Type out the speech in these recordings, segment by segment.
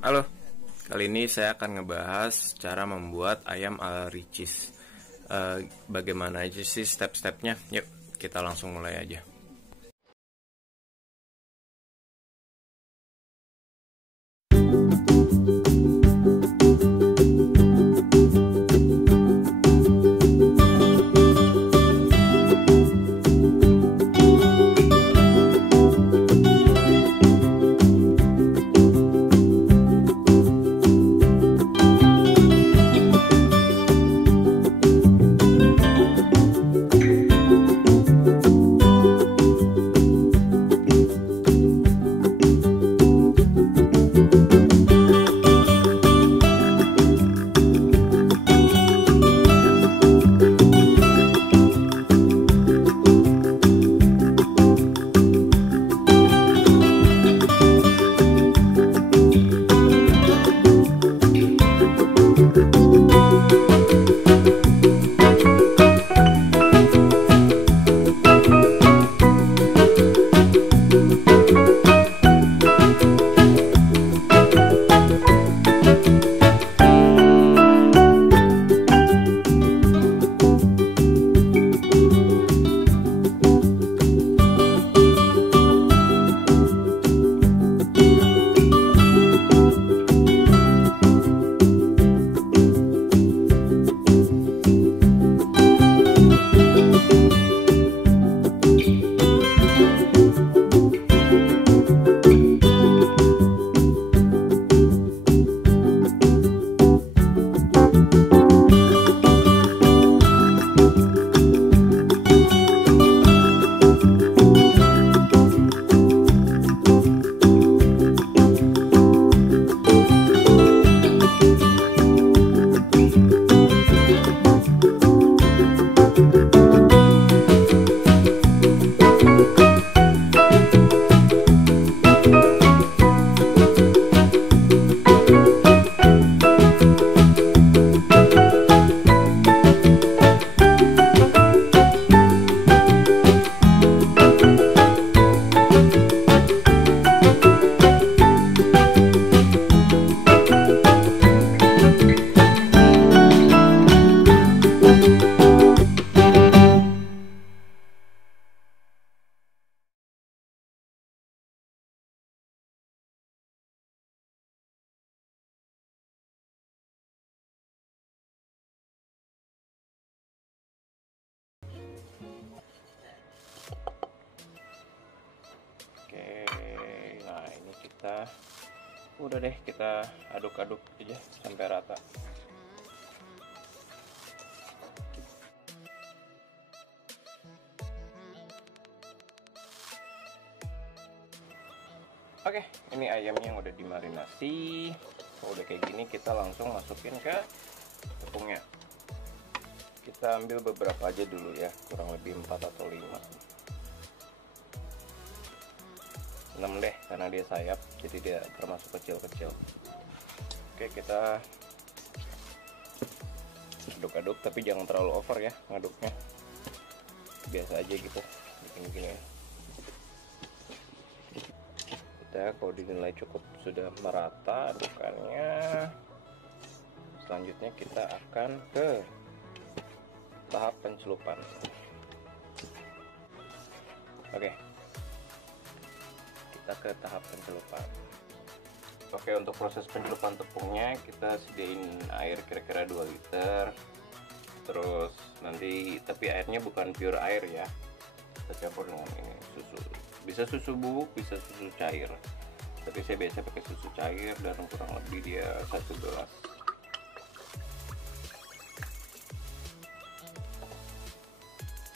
Halo, kali ini saya akan ngebahas cara membuat ayam ala Ricis. Bagaimana aja sih step-stepnya? Yuk, kita langsung mulai aja. Oke, nah ini kita udah deh, kita aduk-aduk aja sampai rata. Oke, ini ayamnya yang udah dimarinasi. Udah kayak gini, kita langsung masukin ke tepungnya. Kita ambil beberapa aja dulu ya, kurang lebih 4 atau 5. 6 deh, karena dia sayap, jadi dia termasuk kecil-kecil. Oke, kita aduk-aduk, tapi jangan terlalu over ya ngaduknya. Biasa aja gitu, bikin gini ya. Kita kalau dinilai cukup sudah merata adukannya, selanjutnya kita akan ke tahap pencelupan. Oke, kita ke tahap pencelupan. Oke, untuk proses pencelupan tepungnya kita sediain air kira-kira 2 liter. Terus nanti, tapi airnya bukan pure air ya, kita campur dengan ini susu. Bisa susu bubuk, bisa susu cair, tapi saya biasa pakai susu cair dan kurang lebih dia 1 gelas.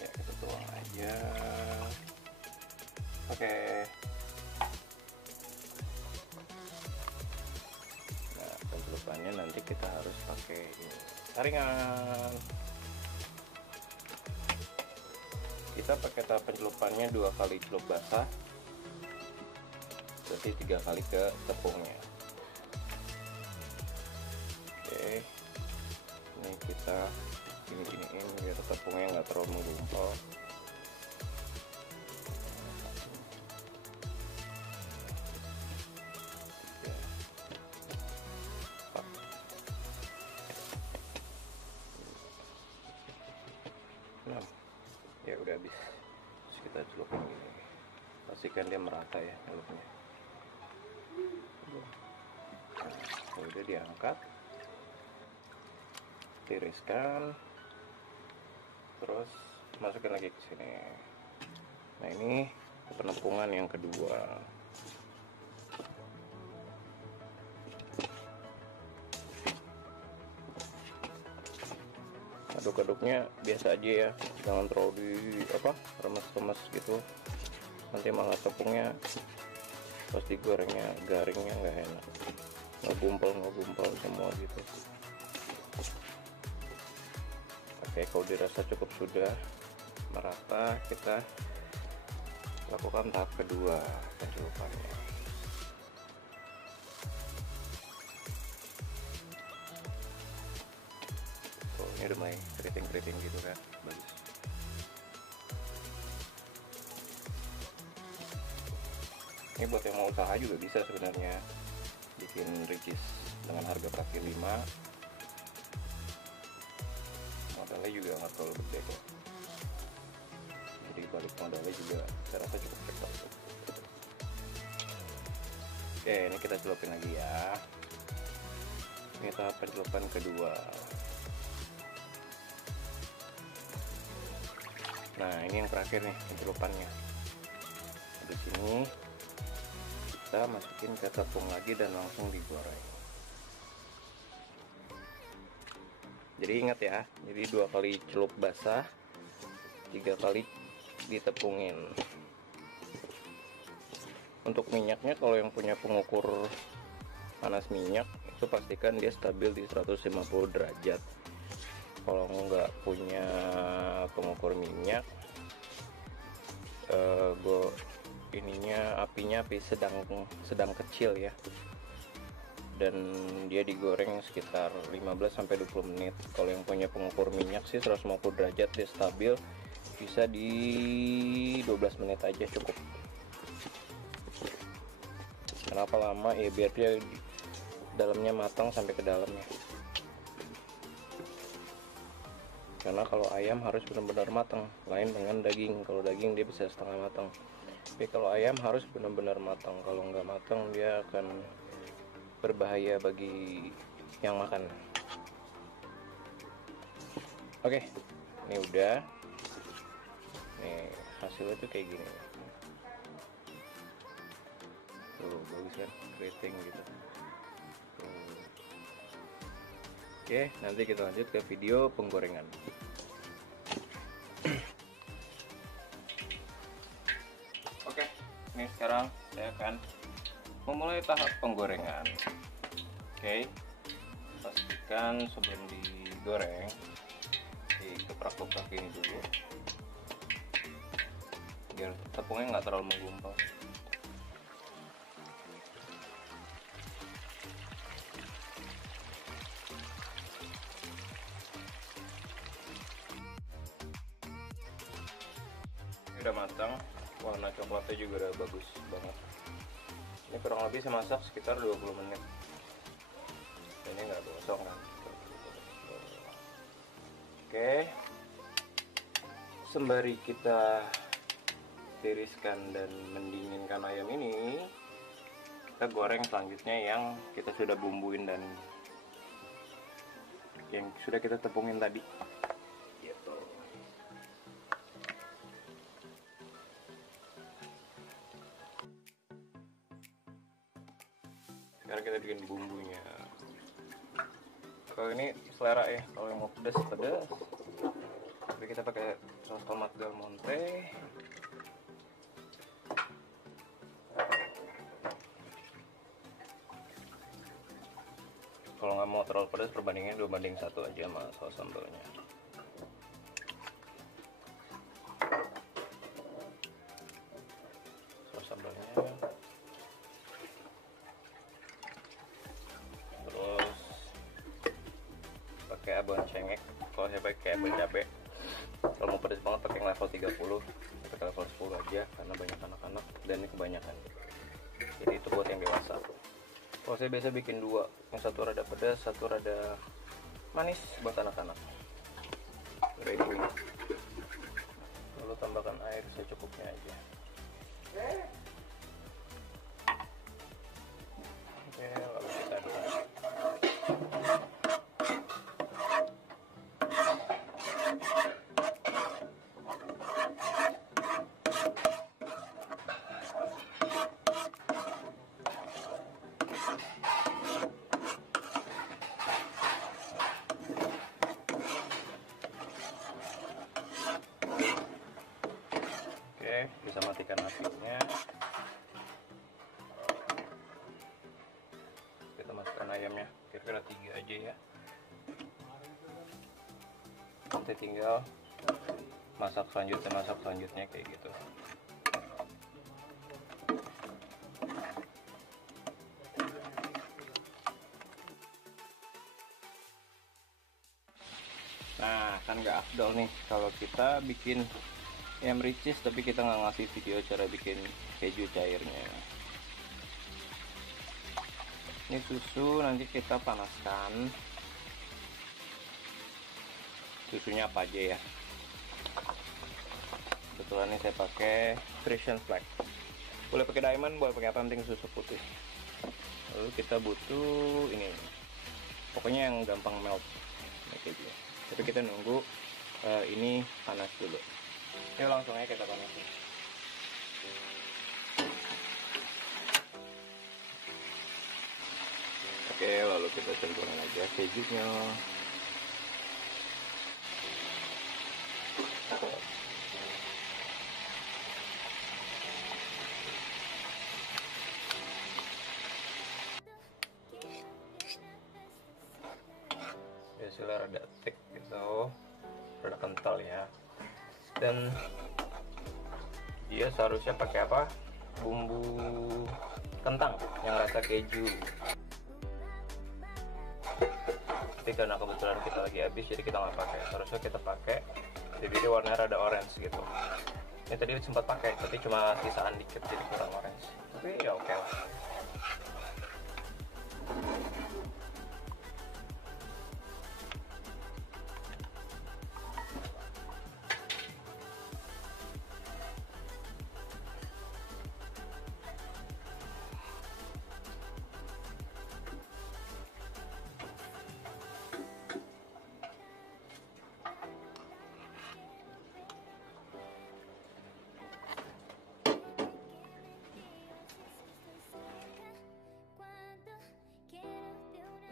Ya, kita tuang aja. Oke. Nah, pencelupannya nanti kita harus pakai saringan. Kita pakai tahap pencelupannya 2 kali celup basah, berarti 3 kali ke tepungnya. Oke, ini kita gini-giniin biar tepungnya nggak terlalu menggumpal. habis. Terus kita celupin gini, pastikan dia merata ya ngelupnya. Nah, udah diangkat, tiriskan, terus masukin lagi ke sini. Nah, ini penampungan yang kedua. Aduk-aduknya biasa aja ya, jangan terlalu remes-remes gitu, nanti malah tepungnya pas digorengnya garingnya nggak enak, ngegumpal semua gitu. Oke, kalau dirasa cukup sudah merata, kita lakukan tahap kedua, pencelupannya. Ini udah mulai keriting-keriting gitu kan, bagus. Ini buat yang mau usaha juga bisa sebenarnya bikin ricis dengan harga kaki 5. Modalnya juga nggak terlalu gede kok, jadi balik modalnya juga saya rasa cukup kecil. Oke, ini kita celupin lagi ya. Ini tahap pencelupan kedua. Nah, ini yang terakhir nih pencelupannya. Di sini kita masukin ke tepung lagi dan langsung digoreng. Jadi ingat ya, jadi 2 kali celup basah, 3 kali ditepungin. Untuk minyaknya, kalau yang punya pengukur panas minyak itu pastikan dia stabil di 150 derajat. Kalau nggak punya pengukur minyak, apinya api sedang kecil ya, dan dia digoreng sekitar 15-20 menit. Kalau yang punya pengukur minyak sih 150 derajat, dia stabil, bisa di 12 menit aja cukup. Kenapa lama ya? Biar dia dalamnya matang sampai ke dalamnya. Karena kalau ayam harus benar-benar matang, lain dengan daging. Kalau daging dia bisa setengah matang, tapi kalau ayam harus benar-benar matang. Kalau nggak matang dia akan berbahaya bagi yang makan. Oke, ini udah. Nih hasilnya tuh kayak gini. Tuh bagus kan, keriting gitu. Oke, nanti kita lanjut ke video penggorengan. Oke, ini sekarang saya akan memulai tahap penggorengan. Oke, pastikan sebelum digoreng dikeprak-keprak ini dulu, biar tepungnya nggak terlalu menggumpal. Udah matang, warna coklatnya juga udah bagus banget. Ini kurang lebih saya masak sekitar 20 menit. Ini nggak gosong kan. Oke, sembari kita tiriskan dan mendinginkan ayam ini, kita goreng selanjutnya yang kita sudah bumbuin dan yang sudah kita tepungin tadi. Gitu. Sekarang kita bikin bumbunya. Kalau ini selera ya, kalau yang mau pedas pedas. Tapi kita pakai saus tomat Del Monte. Kalau nggak mau terlalu pedas, perbandingannya 2:1 aja sama saus sambalnya. Saus sambalnya. Terus pakai abon cengek. Kalau saya pakai abon cabai. Kalau mau pedas banget pakai level 30, pakai level 10 aja karena banyak anak-anak dan ini kebanyakan. Jadi itu buat yang dewasa. Kalau saya biasa bikin 2, yang satu rada pedas, satu rada manis buat anak-anak. Ready. Lalu tambahkan air secukupnya aja. Oke, lalu kita aduk. Oke, bisa matikan apinya. Kita masukkan ayamnya, kira-kira 3 aja ya. Nanti tinggal masak selanjutnya kayak gitu. Nah, kan nggak afdol nih kalau kita bikin ayam ricis tapi kita nggak ngasih video cara bikin keju cairnya. Ini susu nanti kita panaskan. Susunya apa aja ya? Kebetulan ini saya pakai Frisian Flag. Boleh pakai diamond, boleh pakai apa, penting susu putih. Lalu kita butuh ini, pokoknya yang gampang melt keju. Tapi kita nunggu ini panas dulu. Yuk langsung aja kita panasin. Oke, lalu kita campurin aja kejunya. Biasanya rada thick gitu, rada kental ya. Dan dia seharusnya pakai apa? Bumbu kentang yang rasa keju. Tapi karena kebetulan kita lagi habis, jadi kita nggak pakai. Seharusnya kita pakai. Jadi warnanya rada orange gitu. Ini tadi sempat pakai, tapi cuma sisaan dikit jadi kurang orange. Tapi ya oke lah.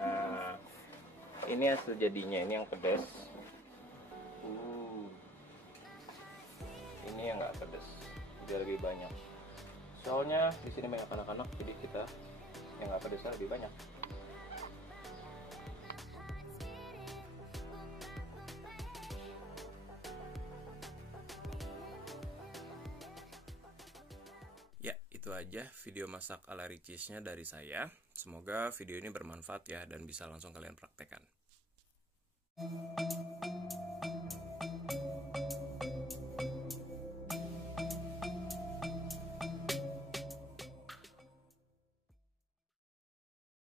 Nah, ini hasil jadinya, ini yang pedas. Ini yang nggak pedas, dia lebih banyak. Soalnya di sini banyak anak-anak, jadi kita yang nggak pedasnya lebih banyak. Ya, itu aja video masak ala ricisnya dari saya. Semoga video ini bermanfaat ya dan bisa langsung kalian praktekkan.